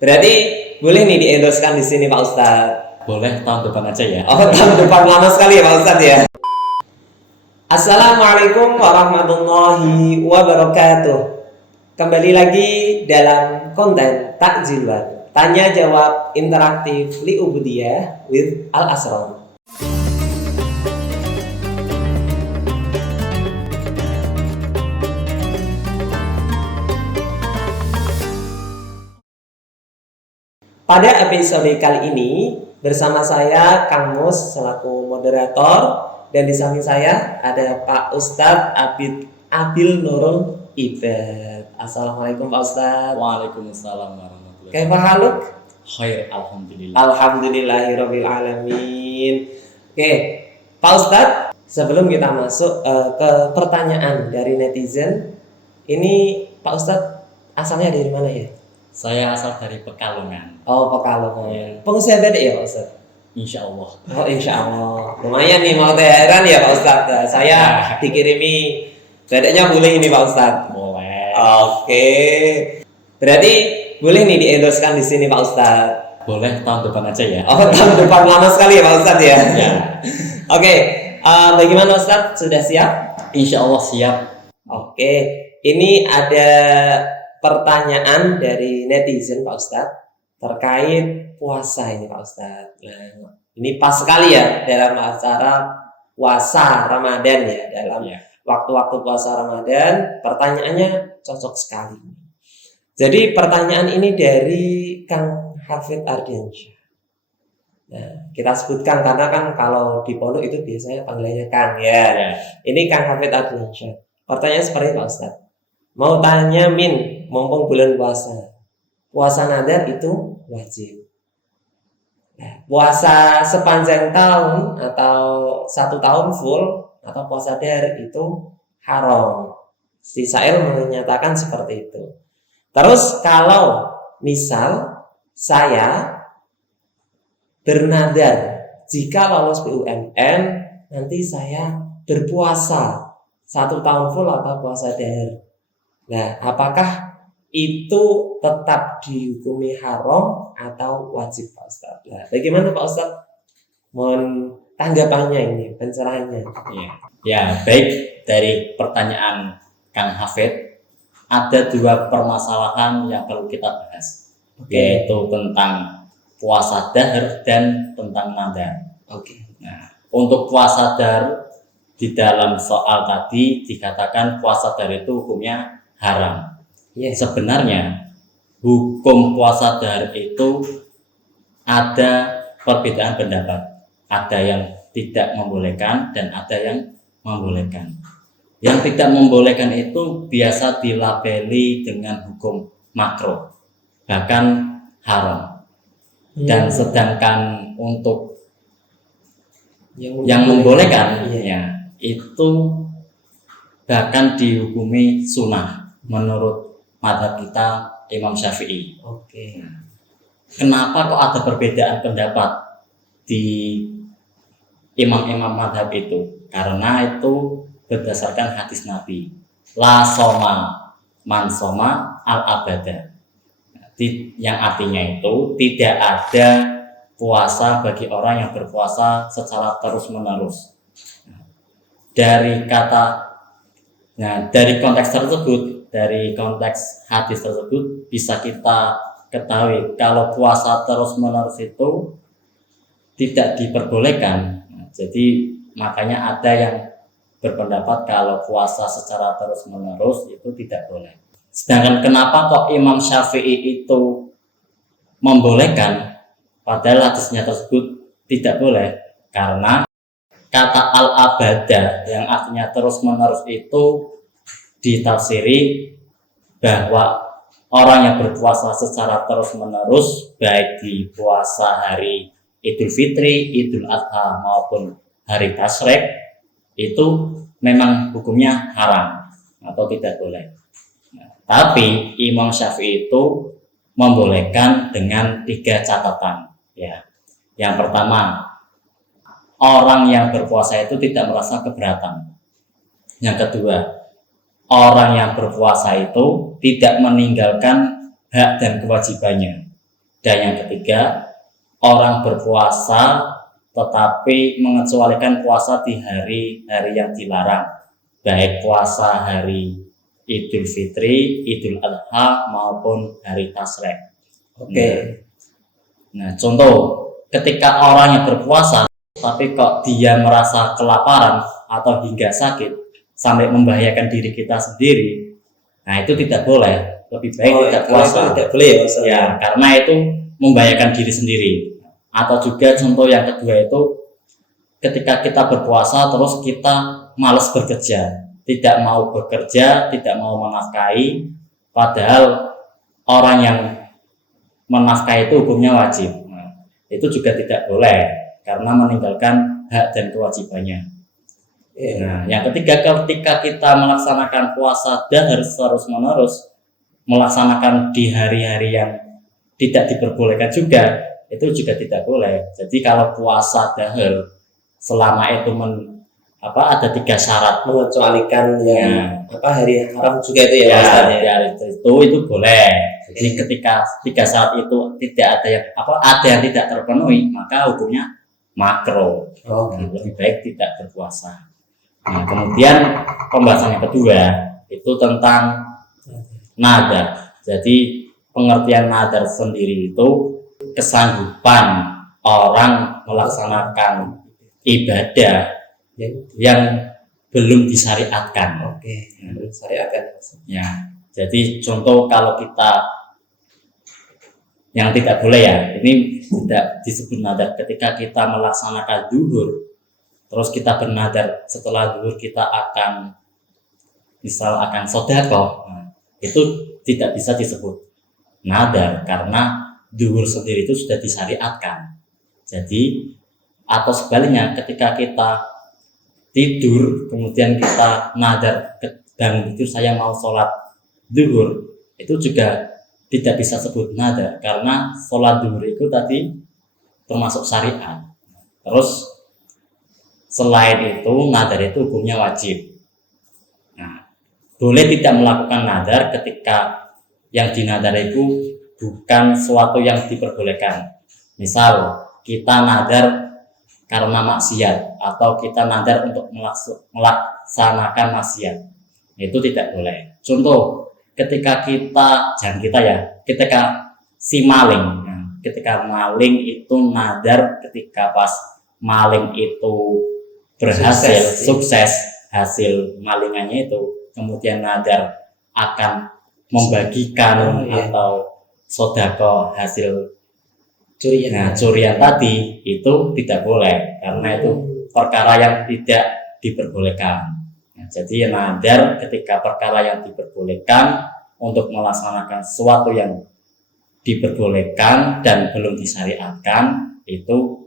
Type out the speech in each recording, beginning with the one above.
Berarti boleh nih diendoskan di sini Pak Ustadz. Boleh tahun depan aja ya. Oh, tahun depan lama sekali ya Pak Ustadz ya. Assalamualaikum warahmatullahi wabarakatuh. Kembali lagi dalam konten Takjilwan, tanya jawab interaktif Liubudiyah with Al Asram. Pada episode kali ini bersama saya Kang Mus selaku moderator, dan di samping saya ada Pak Ustadz Abil Nurul Ibad. Assalamualaikum Pak Ustadz. Waalaikumsalam warahmatullahi Kaifa haluk? Khair, alhamdulillah. Alhamdulillahirabbil alamin. Oke, Pak Ustadz, sebelum kita masuk ke pertanyaan dari netizen, ini Pak Ustadz asalnya dari mana ya? Saya asal dari Pekalongan. Oh, Pekalongan. Pengusaha bedek ya Pak Ustadz? Insya Allah. Oh, insya Allah. Lumayan nih, mau teheran ya Pak Ustadz. Saya dikirimi bedeknya boleh ini Pak Ustadz. Boleh. Oke. Berarti boleh nih diendoskan di sini Pak Ustadz. Boleh tahun depan aja ya. Oh, tahun depan lama sekali ya Pak Ustadz ya. Ya. Oke. Bagaimana Ustadz? Sudah siap? Insya Allah siap. Oke. Ini ada pertanyaan dari netizen Pak Ustadz terkait puasa ini Pak Ustadz. Nah, ini pas sekali ya dalam acara puasa Ramadan ya, dalam waktu-waktu puasa Ramadan. Pertanyaannya cocok sekali. Jadi pertanyaan ini dari Kang Hafid Ardiansyah. Nah, kita sebutkan karena kan kalau di pondok itu biasanya panggilannya Kang ya. Ini Kang Hafid Ardiansyah. Pertanyaan seperti Pak Ustadz. Mau tanya Min, mumpung bulan puasa nadar itu wajib. Nah, puasa sepanjang tahun atau 1 tahun full atau puasa dar itu haram. Si Sail menyatakan seperti itu. Terus kalau misal saya bernadar jika lolos BUMN nanti saya berpuasa 1 tahun full atau puasa dar. Nah, apakah itu tetap dihukumi haram atau wajib Pak Ustadz? Nah, bagaimana Pak Ustadz? Mohon tanggapannya ini, pencerahannya. Ya, baik. Dari pertanyaan Kang Hafid, ada 2 permasalahan yang perlu kita bahas, yaitu tentang puasa dahar dan tentang nadar. Nah, untuk puasa dahar, di dalam soal tadi dikatakan puasa dahar itu hukumnya haram. Sebenarnya hukum puasa dahar itu ada perbedaan pendapat. Ada yang tidak membolehkan dan ada yang membolehkan. Yang tidak membolehkan itu biasa dilabeli dengan hukum makruh, bahkan haram. Dan sedangkan untuk yang membolehkan ya, itu bahkan dihukumi sunnah menurut mazhab kita Imam Syafi'i. Kenapa kok ada perbedaan pendapat di imam-imam mazhab itu? Karena itu berdasarkan hadis Nabi, la soma man soma al abada, yang artinya itu tidak ada puasa bagi orang yang berpuasa secara terus menerus. Dari konteks tersebut, dari konteks hadis tersebut bisa kita ketahui kalau puasa terus menerus itu tidak diperbolehkan. Jadi makanya ada yang berpendapat kalau puasa secara terus menerus itu tidak boleh. Sedangkan kenapa kok Imam Syafi'i itu membolehkan padahal hadisnya tersebut tidak boleh? Karena kata al-abada yang artinya terus menerus itu ditafsiri bahwa orang yang berpuasa secara terus menerus, baik di puasa hari Idul Fitri, Idul Adha maupun hari Tasyrik, itu memang hukumnya haram atau tidak boleh. Tapi Imam Syafi'i itu membolehkan dengan 3 catatan. Ya, yang pertama, orang yang berpuasa itu tidak merasa keberatan. Yang kedua, orang yang berpuasa itu tidak meninggalkan hak dan kewajibannya. Dan yang ketiga, orang berpuasa tetapi mengecualikan puasa di hari-hari yang dilarang, baik puasa hari Idul Fitri, Idul Adha maupun hari Tasyrik. Oke. Nah, contoh ketika orang yang berpuasa tapi kok dia merasa kelaparan atau hingga sakit sampai membahayakan diri kita sendiri, nah itu tidak boleh. Lebih baik tidak puasa. Tidak boleh ya, Mas. Ya, karena itu membahayakan diri sendiri. Atau juga contoh yang kedua itu ketika kita berpuasa terus kita malas bekerja, tidak mau bekerja, tidak mau menafkahi, padahal orang yang menafkahi itu hukumnya wajib. Nah, itu juga tidak boleh karena meninggalkan hak dan kewajibannya. Nah, yang ketiga, ketika kita melaksanakan puasa dahar terus-menerus, melaksanakan di hari-hari yang tidak diperbolehkan juga, itu juga tidak boleh. Jadi kalau puasa dahar selama itu ada 3 syarat, mengecualikan yang hari haram juga itu ya, ya itu boleh. Jadi ketika 3 syarat itu tidak ada yang tidak terpenuhi, maka hukumnya makruh. Lebih baik tidak berpuasa. Nah, kemudian pembahasan yang kedua itu tentang nadar. Jadi pengertian nadar sendiri itu kesanggupan orang melaksanakan ibadah yang belum disyariatkan. Belum disyariatkan. Ya, jadi contoh kalau kita yang tidak boleh ya, ini tidak disebut nadar. Ketika kita melaksanakan zuhur, terus kita bernadar setelah zuhur kita akan sedekah, itu tidak bisa disebut nadar karena zuhur sendiri itu sudah disyariatkan. Jadi atau sebaliknya ketika kita tidur kemudian kita nadar bangun tidur saya mau sholat zuhur, itu juga tidak bisa sebut nadar karena sholat zuhur itu tadi termasuk syariat. Terus selain itu nadar itu hukumnya wajib. Nah, boleh tidak melakukan nadar ketika yang dinadar itu bukan suatu yang diperbolehkan. Misal kita nadar karena maksiat atau kita nadar untuk melaksanakan maksiat, itu tidak boleh. Contoh ketika ketika si maling, ketika maling itu nadar ketika pas maling itu berhasil sukses hasil malingannya itu, kemudian nadar akan membagikan atau sedekah hasil curian tadi, itu tidak boleh karena itu perkara yang tidak diperbolehkan. Jadi nadar ketika perkara yang diperbolehkan untuk melaksanakan sesuatu yang diperbolehkan dan belum disyariatkan, itu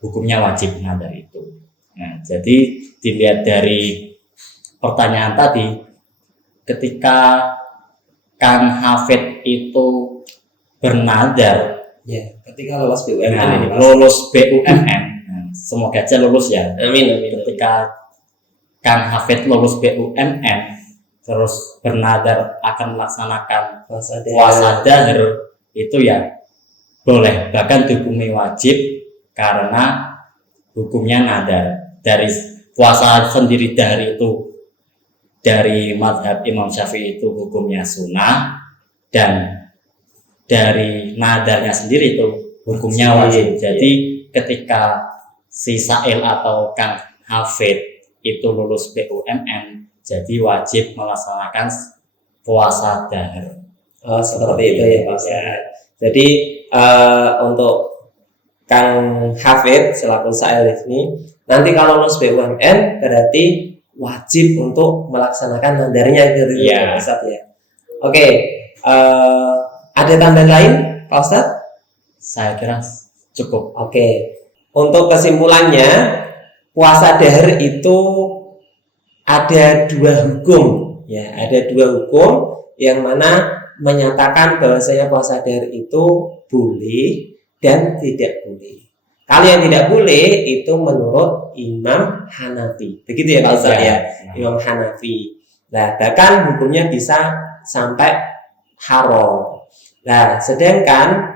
hukumnya wajib nadar itu. Nah, jadi dilihat dari pertanyaan tadi, ketika Kang Hafid itu bernadar ketika lolos BUMN semoga aja lulus ya. Amin. Ketika Kang Hafid lulus BUMN terus bernadar akan melaksanakan puasa dahar, itu ya boleh, bahkan dihukumi wajib karena hukumnya nadar. Dari puasa sendiri dahar itu dari mazhab Imam Syafi'i itu hukumnya sunnah, dan dari nadarnya sendiri itu hukumnya wajib. Jadi ketika si Sail atau Kang Hafid itu lulus BUMN, jadi wajib melaksanakan puasa dahar. Seperti itu ya Pak. Jadi untuk Kang Hafid selaku Sail ini, nanti kalau lulus BUMN berarti wajib untuk melaksanakan nadarnya gitu ya Pak Ustadz ya. Oke, ada tambahan lain Pak Ustadz? Saya kira cukup. Oke, untuk kesimpulannya, puasa dahar itu ada 2 hukum ya, ada 2 hukum yang mana menyatakan bahwasanya puasa dahar itu boleh dan tidak boleh. Kalau yang tidak boleh itu menurut Imam Hanafi, begitu ya Pak Ustadz ya, Imam Hanafi. Nah, bahkan hukumnya bisa sampai haram. Nah, sedangkan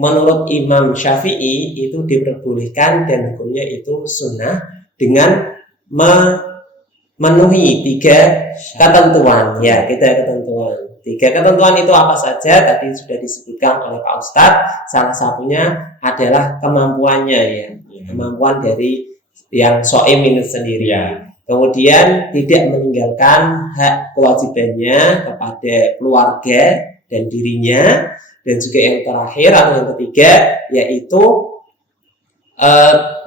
menurut Imam Syafi'i itu diperbolehkan dan hukumnya itu sunnah dengan memenuhi 3 ketentuan. Ya, kita ketentuan. 3 ketentuan itu apa saja? Tadi sudah disebutkan oleh Pak Ustadz. Salah satunya adalah kemampuannya ya, kemampuan dari yang shaim ini sendiri. Ya. Kemudian tidak meninggalkan hak kewajibannya kepada keluarga dan dirinya, dan juga yang terakhir atau yang ketiga yaitu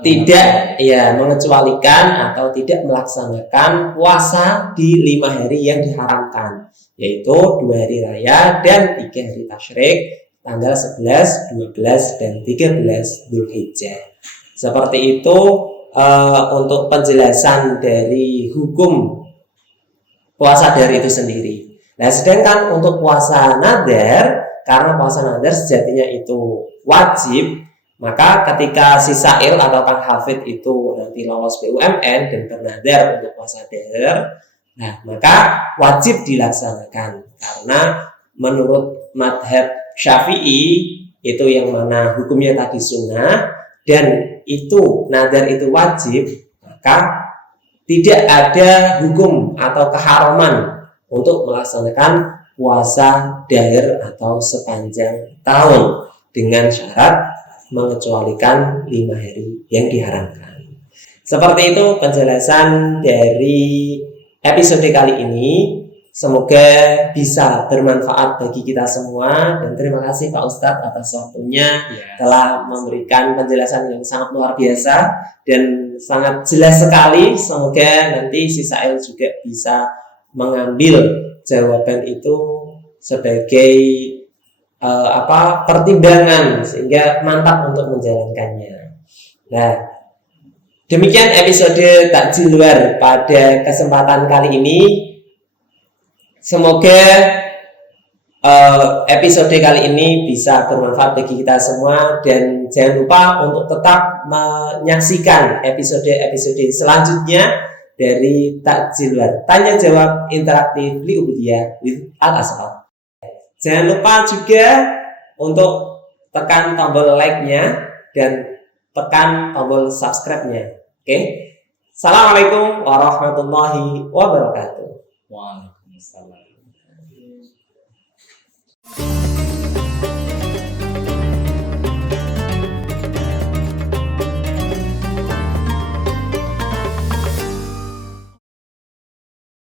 tidak ya mengecualikan atau tidak melaksanakan puasa di 5 hari yang diharamkan, yaitu 2 hari raya dan 3 hari tasyrik, tanggal 11, 12, dan 13 Dzulhijjah. Seperti itu untuk penjelasan dari hukum puasa nadar itu sendiri. Nah, sedangkan untuk puasa nadar, karena puasa nadar sejatinya itu wajib, maka ketika si sa'il atau kang hafid itu nanti lolos BUMN dan bernadar untuk puasa nadar, nah maka wajib dilaksanakan, karena menurut madhab Syafi'i itu yang mana hukumnya tadi sunnah dan itu nadar itu wajib, maka tidak ada hukum atau keharaman untuk melaksanakan puasa dahr atau sepanjang tahun dengan syarat mengecualikan 5 hari yang diharamkan. Seperti itu penjelasan dari episode kali ini. Semoga bisa bermanfaat bagi kita semua, dan terima kasih Pak Ustadz atas waktunya telah memberikan penjelasan yang sangat luar biasa dan sangat jelas sekali. Semoga nanti si Sa'il juga bisa mengambil jawaban itu sebagai pertimbangan sehingga mantap untuk menjalankannya. Nah, demikian episode Takjil Luar pada kesempatan kali ini. Semoga episode kali ini bisa bermanfaat bagi kita semua, dan jangan lupa untuk tetap menyaksikan episode-episode selanjutnya dari Takjil Luar, tanya jawab interaktif Liubudiyah with Al-Asqaf. Jangan lupa juga untuk tekan tombol like-nya dan tekan tombol subscribe-nya. Oke. Assalamualaikum warahmatullahi wabarakatuh. Waalaikumsalam.